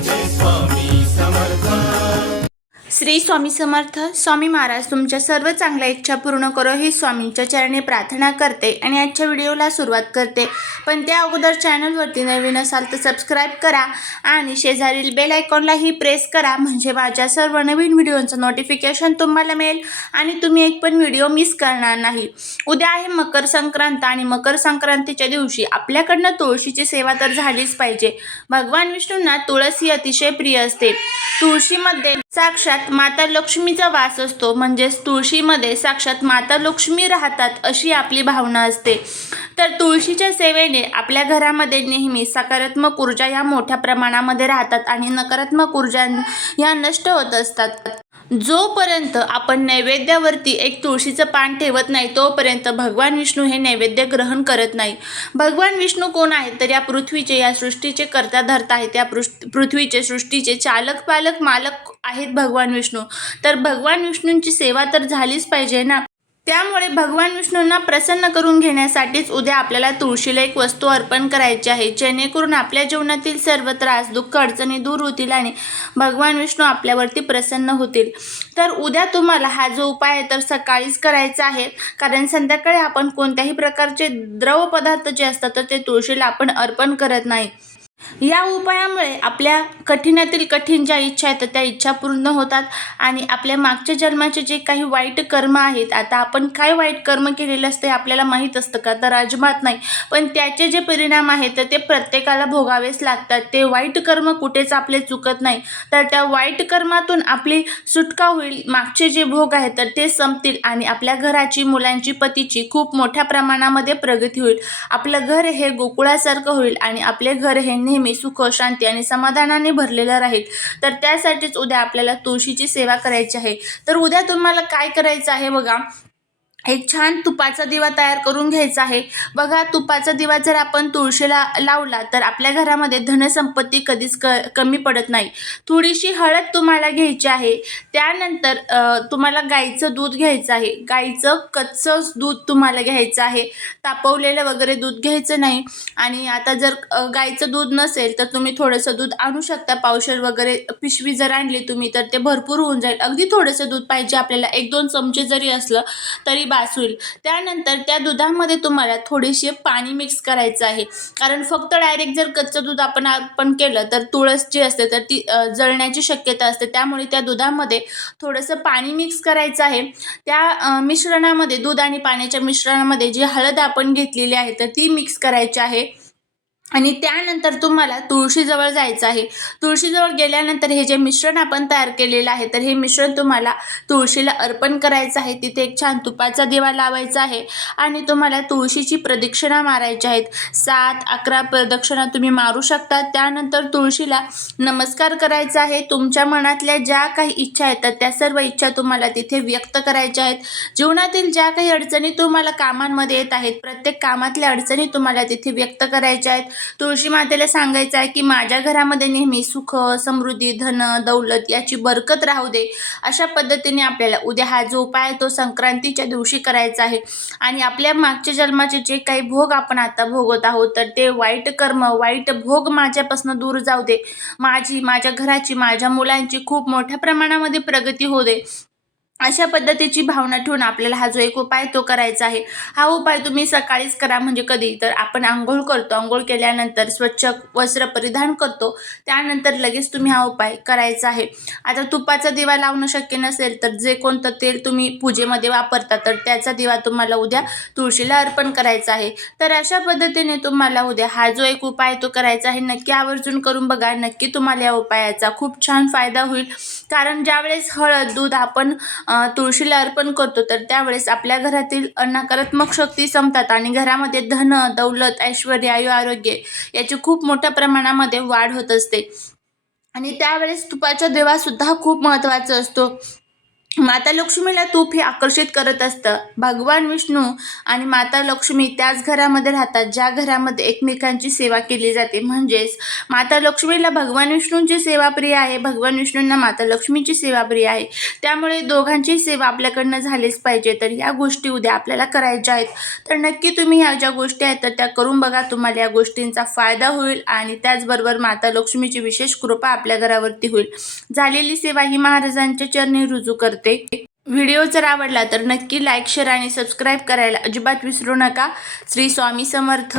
this one. Shri Swami Samarth Swami Maharaj तुमच्या सर्व चांगल्या इच्छा पूर्ण करो ही स्वामींच्या चरणी प्रार्थना करते आणि आजच्या व्हिडिओला सुरुवात करते. पण त्या अगोदर चॅनलवरती नवीन असाल तर सबस्क्राईब करा आणि शेजारील बेल आयकॉनलाही प्रेस करा म्हणजे माझ्या सर्व नवीन व्हिडिओचं नोटिफिकेशन तुम्हाला मिळेल आणि तुम्ही एक पण व्हिडिओ मिस करणार नाही. उद्या आहे मकर संक्रांत आणि मकर संक्रांतीच्या दिवशी आपल्याकडनं तुळशीची सेवा तर झालीच पाहिजे. भगवान विष्णूंना तुळस ही अतिशय प्रिय असते. तुळशीमध्ये साक्षात माता लक्ष्मीचा वास असतो. म्हणजेच तुळशीमध्ये साक्षात माता लक्ष्मी राहतात अशी आपली भावना असते. तर तुळशीच्या सेवेने आपल्या घरामध्ये नेहमी सकारात्मक ऊर्जा या मोठ्या प्रमाणामध्ये राहतात आणि नकारात्मक ऊर्जा ह्या नष्ट होत असतात. जोपर्यंत आपण नैवेद्यावरती एक तुळशीचं पान ठेवत नाही तोपर्यंत भगवान विष्णू हे नैवेद्य ग्रहण करत नाही. भगवान विष्णू कोण आहेत? तर या पृथ्वीचे या सृष्टीचे कर्ता धरता आहेत. या पृथ्वीचे सृष्टीचे चालक पालक मालक आहेत भगवान विष्णू. तर भगवान विष्णूंची सेवा तर झालीच पाहिजे ना? त्यामुळे भगवान विष्णूंना प्रसन्न करून घेण्यासाठीच उद्या आपल्याला तुळशीला एक वस्तू अर्पण करायची आहे. जेणेकरून आपल्या जीवनातील सर्व त्रास दुःख अडचणी दूर होतील आणि भगवान विष्णू आपल्यावरती प्रसन्न होतील. तर उद्या तुम्हाला हा जो उपाय आहे तर सकाळीच करायचा आहे. कारण संध्याकाळी आपण कोणत्याही प्रकारचे द्रव पदार्थ जे असतात तर ते तुळशीला आपण अर्पण करत नाही. या उपायामुळे आपल्या कठीणातील कठीण ज्या इच्छा आहेत तर त्या इच्छा पूर्ण होतात. आणि आपल्या मागच्या जन्माचे जे काही वाईट कर्म आहेत आता आपण काय वाईट कर्म केलेलं असते आपल्याला माहीत असतं का? तर अजिबात नाही. पण त्याचे जे परिणाम आहेत तर ते प्रत्येकाला भोगावेच लागतात. ते वाईट कर्म कुठेच आपले चुकत नाही. तर त्या वाईट कर्मातून आपली सुटका होईल मागचे जे भोग आहेत तर ते संपतील आणि आपल्या घराची मुलांची पतीची खूप मोठ्या प्रमाणामध्ये प्रगती होईल. आपलं घर हे गोकुळासारखं होईल आणि आपले घर हे नेहमी सुख शांती आणि समाधानाने भरलेलं राहील. तर त्यासाठीच उद्या आपल्याला तुळशीची सेवा करायची आहे. तर उद्या तुम्हाला काय करायचं आहे बघा? एक छान तुपाचा दिवा तयार करून घ्यायचा आहे. बघा तुपाचा दिवा जर आपण तुळशीला लावला तर आपल्या घरामध्ये धनसंपत्ती कधीच क कमी पडत नाही. थोडीशी हळद तुम्हाला घ्यायची आहे. त्यानंतर तुम्हाला गाईचं दूध घ्यायचं आहे. गाईचं कच्चं दूध तुम्हाला घ्यायचं आहे. तापवलेलं वगैरे दूध घ्यायचं नाही. आणि आता जर गाईचं दूध नसेल तर तुम्ही थोडंसं दूध आणू शकता. पावशेर वगैरे पिशवी जर आणली तुम्ही तर ते भरपूर होऊन जाईल. अगदी थोडंसं दूध पाहिजे आपल्याला. एक दोन चमचे जरी असलं तरी पास होईल त्यानंतर त्या दुधामध्ये तुम्हाला थोडेसे पाणी मिक्स करायचं आहे. कारण फक्त डायरेक्ट जर कच्चं दूध आपण आपण केलं तर तुळस जी असते तर ती जळण्याची शक्यता असते. त्यामुळे त्या दुधामध्ये थोडंसं पाणी मिक्स करायचं आहे. त्या मिश्रणामध्ये दूध आणि पाण्याच्या मिश्रणामध्ये जी हळद आपण घेतलेली आहे तर ती मिक्स करायची आहे. आणि त्यानंतर तुम्हाला तुळशीजवळ जायचं आहे. तुळशीजवळ गेल्यानंतर हे जे मिश्रण आपण तयार केलेलं आहे तर हे मिश्रण तुम्हाला तुळशीला अर्पण करायचं आहे. तिथे एक छान तुपाचा दिवा लावायचा आहे आणि तुम्हाला तुळशीची प्रदक्षिणा मारायच्या आहेत. सात अकरा प्रदक्षिणा तुम्ही मारू शकता. त्यानंतर तुळशीला नमस्कार करायचा आहे. तुमच्या मनातल्या ज्या काही इच्छा येतात त्या सर्व इच्छा तुम्हाला तिथे व्यक्त करायच्या आहेत. जीवनातील ज्या काही अडचणी तुम्हाला कामांमध्ये येत आहेत प्रत्येक कामातल्या अडचणी तुम्हाला तिथे व्यक्त करायच्या आहेत. तुळशी मातेला सांगायचं आहे की माझ्या घरामध्ये नेहमी सुख समृद्धी धन दौलत याची बरकत राहू दे. अशा पद्धतीने आपल्याला उद्या हा जो उपाय आहे तो संक्रांतीच्या दिवशी करायचा आहे. आणि आपल्या मागच्या जन्माचे जे काही भोग आपण आता भोगत आहोत तर ते वाईट कर्म वाईट भोग माझ्यापासून दूर जाऊ दे. माझी माझ्या घराची माझ्या मुलांची खूप मोठ्या प्रमाणामध्ये प्रगती होऊ दे. अशा पद्धतीची भावना ठेवून आपल्याला हा जो एक उपाय तो करायचा आहे. हा उपाय तुम्ही सकाळीच करा म्हणजे कधी? तर आपण आंघोळ करतो. आंघोळ केल्यानंतर स्वच्छ वस्त्र परिधान करतो. त्यानंतर लगेच तुम्ही हा उपाय करायचा आहे. आता तुपाचा दिवा लावणं शक्य नसेल तर जे कोणतं तेल तुम्ही पूजेमध्ये वापरता तर त्याचा दिवा तुम्हाला उद्या तुळशीला अर्पण करायचा आहे. तर अशा पद्धतीने तुम्हाला उद्या हा जो एक उपाय तो करायचा आहे नक्की आवर्जून करून बघा. नक्की तुम्हाला या उपायाचा खूप छान फायदा होईल. कारण ज्यावेळेस हळद दूध आपण तुळशीला अर्पण करतो तर त्यावेळेस आपल्या घरातील नकारात्मक शक्ती संपतात आणि घरामध्ये धन दौलत ऐश्वर आयु आरोग्य याची खूप मोठ्या प्रमाणामध्ये वाढ होत असते. आणि त्यावेळेस तुपाच्या देवासुद्धा खूप महत्त्वाचा असतो. माता लक्ष्मीला तूप हे आकर्षित करत असतं. भगवान विष्णू आणि माता लक्ष्मी त्याच घरामध्ये राहतात ज्या घरामध्ये एकमेकांची सेवा केली जाते. म्हणजेच माता लक्ष्मीला भगवान विष्णूंची सेवा प्रिय आहे. भगवान विष्णूंना माता लक्ष्मीची सेवा प्रिय आहे. त्यामुळे दोघांची सेवा आपल्याकडनं झालीच पाहिजे. तर या गोष्टी उद्या आपल्याला करायच्या आहेत. तर नक्की तुम्ही ह्या ज्या गोष्टी आहेत तर त्या करून बघा. तुम्हाला या गोष्टींचा फायदा होईल आणि त्याचबरोबर माता लक्ष्मीची विशेष कृपा आपल्या घरावरती होईल. झालेली सेवा ही महाराजांच्या चरणी रुजू करते. करते. व्हिडिओ जर आवडला तर नक्की लाईक शेअर आणि सबस्क्राईब करायला अजिबात विसरू नका. श्री स्वामी समर्थ.